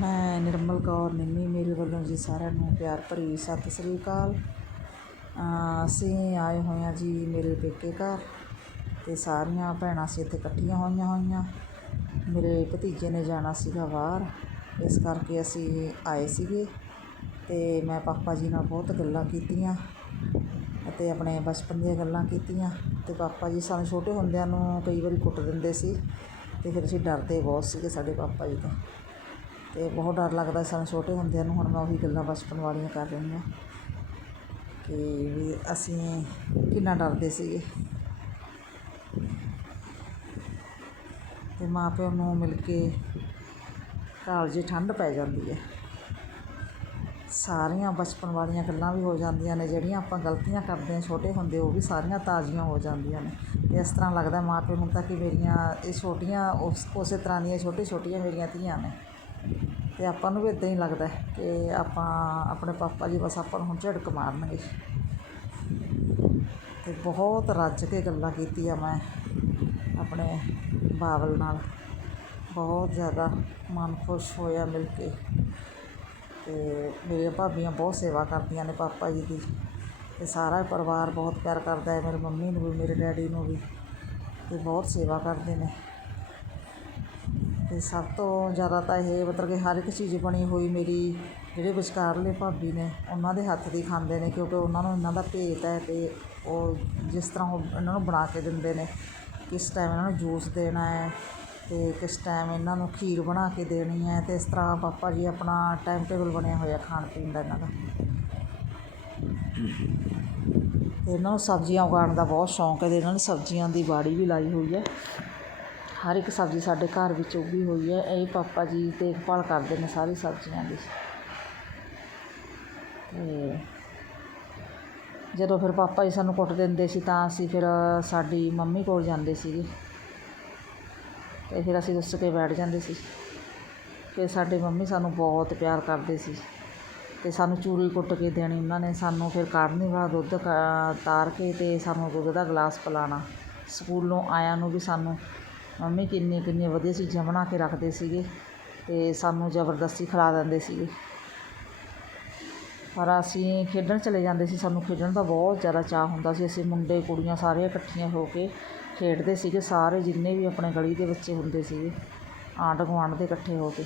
ਮੈਂ ਨਿਰਮਲ ਕੌਰ ਨਿੰਮੀ, ਮੇਰੇ ਵੱਲੋਂ ਜੀ ਸਾਰਿਆਂ ਨੂੰ ਪਿਆਰ ਭਰੀ ਸਤਿ ਸ੍ਰੀ ਅਕਾਲ। ਅਸੀਂ ਆਏ ਹੋਏ ਹਾਂ ਜੀ ਮੇਰੇ ਪੇਕੇ ਘਰ ਅਤੇ ਸਾਰੀਆਂ ਭੈਣਾਂ ਅਸੀਂ ਇੱਥੇ ਇਕੱਠੀਆਂ ਹੋਈਆਂ ਹੋਈਆਂ। ਮੇਰੇ ਭਤੀਜੇ ਨੇ ਜਾਣਾ ਸੀਗਾ ਬਾਹਰ, ਇਸ ਕਰਕੇ ਅਸੀਂ ਆਏ ਸੀਗੇ ਅਤੇ ਮੈਂ ਪਾਪਾ ਜੀ ਨਾਲ ਬਹੁਤ ਗੱਲਾਂ ਕੀਤੀਆਂ ਅਤੇ ਆਪਣੇ ਬਚਪਨ ਦੀਆਂ ਗੱਲਾਂ ਕੀਤੀਆਂ ਅਤੇ ਪਾਪਾ ਜੀ ਸਾਨੂੰ ਛੋਟੇ ਹੁੰਦਿਆਂ ਨੂੰ ਕਈ ਵਾਰੀ ਕੁੱਟ ਦਿੰਦੇ ਸੀ ਅਤੇ ਫਿਰ ਅਸੀਂ ਡਰਦੇ ਬਹੁਤ ਸੀਗੇ ਸਾਡੇ ਪਾਪਾ ਜੀ ਤੋਂ। ਅਤੇ ਬਹੁਤ ਡਰ ਲੱਗਦਾ ਸਾਨੂੰ ਛੋਟੇ ਹੁੰਦਿਆਂ ਨੂੰ, ਹੁਣ ਮੈਂ ਉਹੀ ਗੱਲਾਂ ਬਚਪਨ ਵਾਲੀਆਂ ਕਰ ਰਹੀ ਹਾਂ ਕਿ ਵੀ ਅਸੀਂ ਕਿੰਨਾ ਡਰਦੇ ਸੀਗੇ। ਅਤੇ ਮਾਂ ਪਿਓ ਨੂੰ ਮਿਲ ਕੇ ਕਾਲਜੇ ਠੰਡ ਪੈ ਜਾਂਦੀ ਹੈ। ਸਾਰੀਆਂ ਬਚਪਨ ਵਾਲੀਆਂ ਗੱਲਾਂ ਵੀ ਹੋ ਜਾਂਦੀਆਂ ਨੇ, ਜਿਹੜੀਆਂ ਆਪਾਂ ਗਲਤੀਆਂ ਕਰਦੇ ਹਾਂ ਛੋਟੇ ਹੁੰਦੇ, ਉਹ ਵੀ ਸਾਰੀਆਂ ਤਾਜ਼ੀਆਂ ਹੋ ਜਾਂਦੀਆਂ ਨੇ। ਅਤੇ ਇਸ ਤਰ੍ਹਾਂ ਲੱਗਦਾ ਮਾਂ ਪਿਓ ਨੂੰ ਤਾਂ ਕਿ ਮੇਰੀਆਂ ਇਹ ਛੋਟੀਆਂ, ਉਸ, ਉਸੇ ਤਰ੍ਹਾਂ ਦੀਆਂ ਛੋਟੇ ਛੋਟੀਆਂ ਮੇਰੀਆਂ ਧੀਆਂ ਨੇ। ਅਤੇ ਆਪਾਂ ਨੂੰ ਵੀ ਇੱਦਾਂ ਹੀ ਲੱਗਦਾ ਕਿ ਆਪਾਂ ਆਪਣੇ ਪਾਪਾ ਜੀ ਬਸ ਆਪਾਂ ਨੂੰ ਹੁਣ ਝਿੜਕ ਮਾਰਨਗੇ। ਅਤੇ ਬਹੁਤ ਰੱਜ ਕੇ ਗੱਲਾਂ ਕੀਤੀਆਂ ਮੈਂ ਆਪਣੇ ਬਾਬਲ ਨਾਲ। ਬਹੁਤ ਜ਼ਿਆਦਾ ਮਨ ਖੁਸ਼ ਹੋਇਆ ਮਿਲ ਕੇ। ਅਤੇ ਮੇਰੀਆਂ ਭਾਬੀਆਂ ਬਹੁਤ ਸੇਵਾ ਕਰਦੀਆਂ ਨੇ ਪਾਪਾ ਜੀ ਦੀ। ਅਤੇ ਸਾਰਾ ਪਰਿਵਾਰ ਬਹੁਤ ਪਿਆਰ ਕਰਦਾ ਹੈ, ਮੇਰੀ ਮੰਮੀ ਨੂੰ ਵੀ, ਮੇਰੇ ਡੈਡੀ ਨੂੰ ਵੀ। ਅਤੇ ਬਹੁਤ ਸੇਵਾ ਕਰਦੇ ਨੇ। ਅਤੇ ਸਭ ਤੋਂ ਜ਼ਿਆਦਾ ਤਾਂ ਇਹ ਮਤਲਬ ਕਿ ਹਰ ਇੱਕ ਚੀਜ਼ ਬਣੀ ਹੋਈ ਮੇਰੀ, ਜਿਹੜੇ ਵਿਚਕਾਰਲੇ ਭਾਬੀ ਨੇ, ਉਹਨਾਂ ਦੇ ਹੱਥ ਦੀ ਖਾਂਦੇ ਨੇ, ਕਿਉਂਕਿ ਉਹਨਾਂ ਨੂੰ ਇਹਨਾਂ ਦਾ ਭੇਤ ਹੈ ਅਤੇ ਉਹ ਜਿਸ ਤਰ੍ਹਾਂ ਉਹ ਇਹਨਾਂ ਨੂੰ ਬਣਾ ਕੇ ਦਿੰਦੇ ਨੇ, ਕਿਸ ਟਾਈਮ ਇਹਨਾਂ ਨੂੰ ਜੂਸ ਦੇਣਾ ਹੈ ਅਤੇ ਕਿਸ ਟਾਈਮ ਇਹਨਾਂ ਨੂੰ ਖੀਰ ਬਣਾ ਕੇ ਦੇਣੀ ਹੈ ਅਤੇ ਇਸ ਤਰ੍ਹਾਂ ਪਾਪਾ ਜੀ ਆਪਣਾ ਟਾਈਮ ਟੇਬਲ ਬਣਿਆ ਹੋਇਆ ਖਾਣ ਪੀਣ ਦਾ ਇਹਨਾਂ ਦਾ। ਅਤੇ ਇਹਨਾਂ ਨੂੰ ਸਬਜ਼ੀਆਂ ਉਗਾਉਣ ਦਾ ਬਹੁਤ ਸ਼ੌਂਕ ਹੈ ਅਤੇ ਇਹਨਾਂ ਨੇ ਸਬਜ਼ੀਆਂ ਦੀ ਬਾੜੀ ਵੀ ਲਾਈ ਹੋਈ ਹੈ। ਹਰ ਇੱਕ ਸਬਜ਼ੀ ਸਾਡੇ ਘਰ ਵਿੱਚ ਉੱਗੀ ਹੋਈ ਹੈ। ਇਹ ਪਾਪਾ ਜੀ ਦੇਖਭਾਲ ਕਰਦੇ ਨੇ ਸਾਰੀ ਸਬਜ਼ੀਆਂ ਦੀ। ਅਤੇ ਜਦੋਂ ਫਿਰ ਪਾਪਾ ਜੀ ਸਾਨੂੰ ਕੁੱਟ ਦਿੰਦੇ ਸੀ ਤਾਂ ਅਸੀਂ ਫਿਰ ਸਾਡੀ ਮੰਮੀ ਕੋਲ ਜਾਂਦੇ ਸੀਗੇ। ਅਤੇ ਫਿਰ ਅਸੀਂ ਰੁੱਸ ਕੇ ਬੈਠ ਜਾਂਦੇ ਸੀ ਫਿਰ ਸਾਡੇ ਮੰਮੀ ਸਾਨੂੰ ਬਹੁਤ ਪਿਆਰ ਕਰਦੇ ਸੀ ਅਤੇ ਸਾਨੂੰ ਚੂਰੀ ਕੁੱਟ ਕੇ ਦੇਣੀ ਉਹਨਾਂ ਨੇ। ਸਾਨੂੰ ਫਿਰ ਕਾੜ੍ਹਨੀ ਵਾਲਾ ਦੁੱਧ ਕ, ਤਾਰ ਕੇ ਅਤੇ ਸਾਨੂੰ ਦੁੱਧ ਦਾ ਗਲਾਸ ਪਿਲਾਉਣਾ। ਸਕੂਲੋਂ ਆਇਆਂ ਨੂੰ ਵੀ ਸਾਨੂੰ ਮੰਮੀ ਕਿੰਨੀ ਕਿੰਨੀਆਂ ਵਧੀਆ ਚੀਜ਼ਾਂ ਬਣਾ ਕੇ ਰੱਖਦੇ ਸੀਗੇ ਅਤੇ ਸਾਨੂੰ ਜ਼ਬਰਦਸਤੀ ਖਿਲਾ ਦਿੰਦੇ ਸੀਗੇ। ਪਰ ਅਸੀਂ ਖੇਡਣ ਚਲੇ ਜਾਂਦੇ ਸੀ, ਸਾਨੂੰ ਖੇਡਣ ਦਾ ਬਹੁਤ ਜ਼ਿਆਦਾ ਚਾਅ ਹੁੰਦਾ ਸੀ। ਅਸੀਂ ਮੁੰਡੇ, ਕੁੜੀਆਂ ਸਾਰੇ ਇਕੱਠੀਆਂ ਹੋ ਕੇ ਖੇਡਦੇ ਸੀਗੇ, ਸਾਰੇ ਜਿੰਨੇ ਵੀ ਆਪਣੇ ਗਲੀ ਦੇ ਬੱਚੇ ਹੁੰਦੇ ਸੀਗੇ, ਆਂਢ ਗੁਆਂਢ ਦੇ ਇਕੱਠੇ ਹੋ ਕੇ।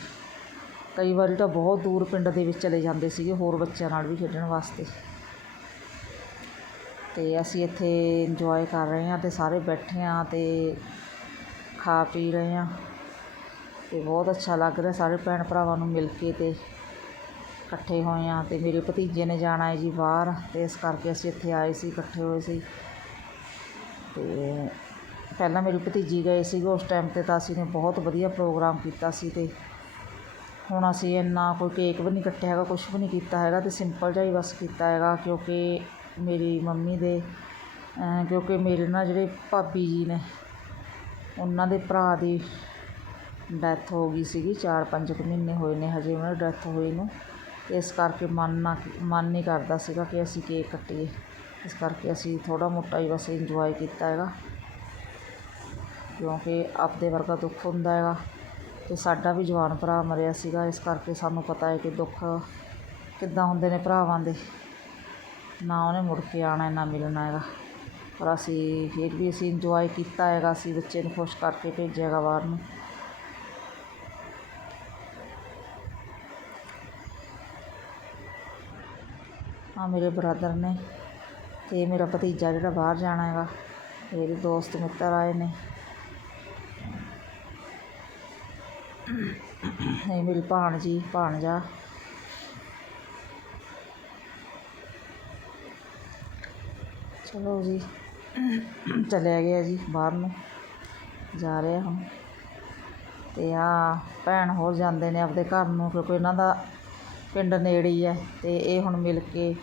ਕਈ ਵਾਰੀ ਤਾਂ ਬਹੁਤ ਦੂਰ ਪਿੰਡ ਦੇ ਵਿੱਚ ਚਲੇ ਜਾਂਦੇ ਸੀਗੇ, ਹੋਰ ਬੱਚਿਆਂ ਨਾਲ ਵੀ ਖੇਡਣ ਵਾਸਤੇ। ਅਤੇ ਅਸੀਂ ਇੱਥੇ ਇੰਜੋਏ ਕਰ ਰਹੇ ਹਾਂ ਅਤੇ ਸਾਰੇ ਬੈਠੇ ਹਾਂ ਅਤੇ ਖਾ ਪੀ ਰਹੇ ਹਾਂ ਅਤੇ ਬਹੁਤ ਅੱਛਾ ਲੱਗ ਰਿਹਾ ਸਾਰੇ ਭੈਣ ਭਰਾਵਾਂ ਨੂੰ ਮਿਲ ਕੇ ਅਤੇ ਇਕੱਠੇ ਹੋਏ ਹਾਂ ਅਤੇ ਮੇਰੇ ਭਤੀਜੇ ਨੇ ਜਾਣਾ ਹੈ ਜੀ ਬਾਹਰ ਅਤੇ ਇਸ ਕਰਕੇ ਅਸੀਂ ਇੱਥੇ ਆਏ ਸੀ, ਇਕੱਠੇ ਹੋਏ ਸੀ। ਅਤੇ ਪਹਿਲਾਂ ਮੇਰੀ ਭਤੀਜੀ ਗਏ ਸੀਗੇ ਉਸ ਟਾਈਮ 'ਤੇ ਤਾਂ ਅਸੀਂ ਨੇ ਬਹੁਤ ਵਧੀਆ ਪ੍ਰੋਗਰਾਮ ਕੀਤਾ ਸੀ ਅਤੇ ਹੁਣ ਅਸੀਂ ਇੰਨਾ ਕੋਈ ਕੇਕ ਵੀ ਨਹੀਂ ਕੱਟਿਆ ਹੈਗਾ, ਕੁਛ ਵੀ ਨਹੀਂ ਕੀਤਾ ਹੈਗਾ ਅਤੇ ਸਿੰਪਲ ਜਿਹਾ ਹੀ ਬਸ ਕੀਤਾ ਹੈਗਾ ਕਿਉਂਕਿ ਮੇਰੀ ਮੰਮੀ ਦੇ ਕਿਉਂਕਿ ਮੇਰੇ ਨਾਲ ਜਿਹੜੇ ਭਾਬੀ ਜੀ ਨੇ ਉਹਨਾਂ ਦੇ ਭਰਾ ਦੀ ਡੈਥ ਹੋ ਗਈ ਸੀਗੀ, ਚਾਰ ਪੰਜ ਕੁ ਮਹੀਨੇ ਹੋਏ ਨੇ ਹਜੇ ਉਹਨਾਂ ਦੀ ਡੈਥ ਹੋਈ ਨੂੰ। ਇਸ ਕਰਕੇ ਮਨ ਨਾ ਮਨ ਨਹੀਂ ਕਰਦਾ ਸੀਗਾ ਕਿ ਅਸੀਂ ਕੇਕ ਕੱਟੀਏ। ਇਸ ਕਰਕੇ ਅਸੀਂ ਥੋੜ੍ਹਾ ਮੋਟਾ ਹੀ ਬਸ ਇੰਜੋਏ ਕੀਤਾ ਹੈਗਾ। ਕਿਉਂਕਿ ਆਪਦੇ ਵਰਗਾ ਦੁੱਖ ਹੁੰਦਾ ਹੈਗਾ ਅਤੇ ਸਾਡਾ ਵੀ ਜਵਾਨ ਭਰਾ ਮਰਿਆ ਸੀਗਾ। ਇਸ ਕਰਕੇ ਸਾਨੂੰ ਪਤਾ ਹੈ ਕਿ ਦੁੱਖ ਕਿੱਦਾਂ ਹੁੰਦੇ ਨੇ ਭਰਾਵਾਂ ਦੇ। ਨਾ ਉਹਨੇ ਮੁੜ ਕੇ ਆਉਣਾ, ਨਾ ਮਿਲਣਾ ਹੈਗਾ। ਪਰ ਅਸੀਂ ਫਿਰ ਵੀ ਅਸੀਂ ਇੰਜੋਏ ਕੀਤਾ ਹੈਗਾ ਅਸੀਂ ਬੱਚੇ ਨੂੰ ਖੁਸ਼ ਕਰਕੇ ਭੇਜਿਆ ਹੈਗਾ ਬਾਹਰ ਨੂੰ ਆ ਮੇਰੇ ਬ੍ਰਦਰ ਨੇ ਅਤੇ ਮੇਰਾ ਭਤੀਜਾ ਜਿਹੜਾ ਬਾਹਰ ਜਾਣਾ ਹੈਗਾ ਇਹਦੇ ਦੋਸਤ ਮਿੱਤਰ ਆਏ ਨੇ ਇਹ ਮੇਰੀ ਭਾਣਜੀ ਭਾਣਜਾ ਚਲੋ ਜੀ ਚਲਿਆ ਗਿਆ ਜੀ ਬਾਹਰ ਨੂੰ। ਜਾ ਰਿਹਾ ਹੁਣ। ਅਤੇ ਆਹ ਭੈਣ ਹੋਰ ਜਾਂਦੇ ਨੇ ਆਪਦੇ ਘਰ ਨੂੰ ਕਿਉਂਕਿ ਇਹਨਾਂ ਦਾ ਪਿੰਡ ਨੇੜੇ ਹੀ ਹੈ ਅਤੇ ਇਹ ਹੁਣ ਮਿਲ ਕੇ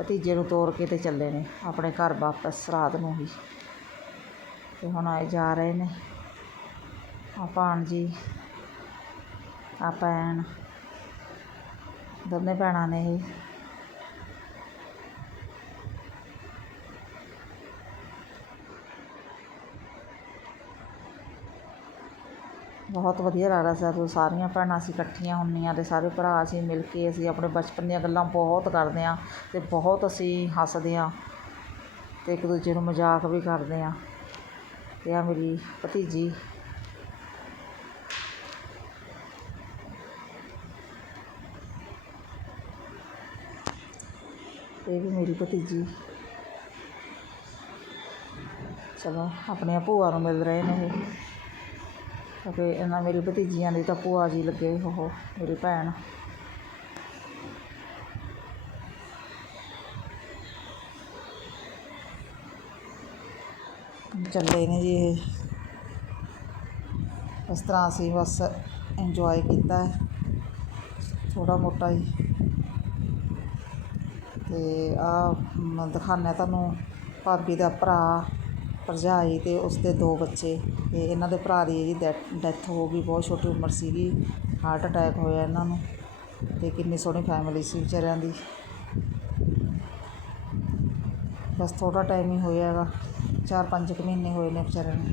ਭਤੀਜੇ ਨੂੰ ਤੋਰ ਕੇ ਅਤੇ ਚੱਲੇ ਨੇ ਆਪਣੇ ਘਰ ਵਾਪਸ ਸ਼ਰਾਧ ਨੂੰ ਹੀ। ਅਤੇ ਹੁਣ ਇਹ ਜਾ ਰਹੇ ਨੇ। ਆ ਭਾਣਜੀ, ਆ ਭੈਣ, ਦੋਨੇ ਭੈਣਾਂ ਨੇ ਇਹ। ਬਹੁਤ ਵਧੀਆ ਲੱਗਦਾ ਸੀ। ਜਦੋਂ ਸਾਰੀਆਂ ਭੈਣਾਂ ਅਸੀਂ ਇਕੱਠੀਆਂ ਹੁੰਦੀਆਂ ਅਤੇ ਸਾਰੇ ਭਰਾ ਅਸੀਂ ਮਿਲ ਕੇ ਅਸੀਂ ਆਪਣੇ ਬਚਪਨ ਦੀਆਂ ਗੱਲਾਂ ਬਹੁਤ ਕਰਦੇ ਹਾਂ ਅਤੇ ਬਹੁਤ ਅਸੀਂ ਹੱਸਦੇ ਹਾਂ ਅਤੇ ਇੱਕ ਦੂਜੇ ਨੂੰ ਮਜ਼ਾਕ ਵੀ ਕਰਦੇ ਹਾਂ। ਅਤੇ ਆਹ ਮੇਰੀ ਭਤੀਜੀ। ਇਹ ਵੀ ਮੇਰੀ ਭਤੀਜੀ। ਚਲੋ, ਆਪਣੀਆਂ ਭੂਆ ਨੂੰ ਮਿਲ ਰਹੇ ਨੇ ਇਹ। ਕਿਉਂਕਿ ਇਹਨਾਂ ਮੇਰੀ ਭਤੀਜੀਆਂ ਦੀ ਤਾਂ ਭੂਆ ਜੀ ਲੱਗੇ ਉਹ ਮੇਰੀ ਭੈਣ। ਚੱਲੇ ਨੇ ਜੀ ਇਹ। ਇਸ ਤਰ੍ਹਾਂ ਅਸੀਂ ਬਸ ਇੰਜੋਏ ਕੀਤਾ ਹੈ, ਥੋੜ੍ਹਾ ਮੋਟਾ ਹੀ। ਅਤੇ ਆ ਦਿਖਾਉਂਦੇ ਤੁਹਾਨੂੰ ਭਾਬੀ ਦਾ ਭਰਾ। ਭਰਜਾਈ ਅਤੇ ਉਸਦੇ ਦੋ ਬੱਚੇ ਅਤੇ ਇਹਨਾਂ ਦੇ ਭਰਾ ਦੀ ਜੀ ਡੈ ਡੈਥ ਹੋ ਗਈ, ਬਹੁਤ ਛੋਟੀ ਉਮਰ ਸੀਗੀ ਹਾਰਟ ਅਟੈਕ ਹੋਇਆ ਇਹਨਾਂ ਨੂੰ ਅਤੇ ਕਿੰਨੀ ਸੋਹਣੀ ਫੈਮਿਲੀ ਸੀ ਵਿਚਾਰਿਆਂ ਦੀ। ਬਸ ਥੋੜ੍ਹਾ ਟਾਈਮ ਹੀ ਹੋਇਆ ਹੈਗਾ, ਚਾਰ ਪੰਜ ਕੁ ਮਹੀਨੇ ਹੋਏ ਨੇ ਵਿਚਾਰਿਆਂ ਨੂੰ।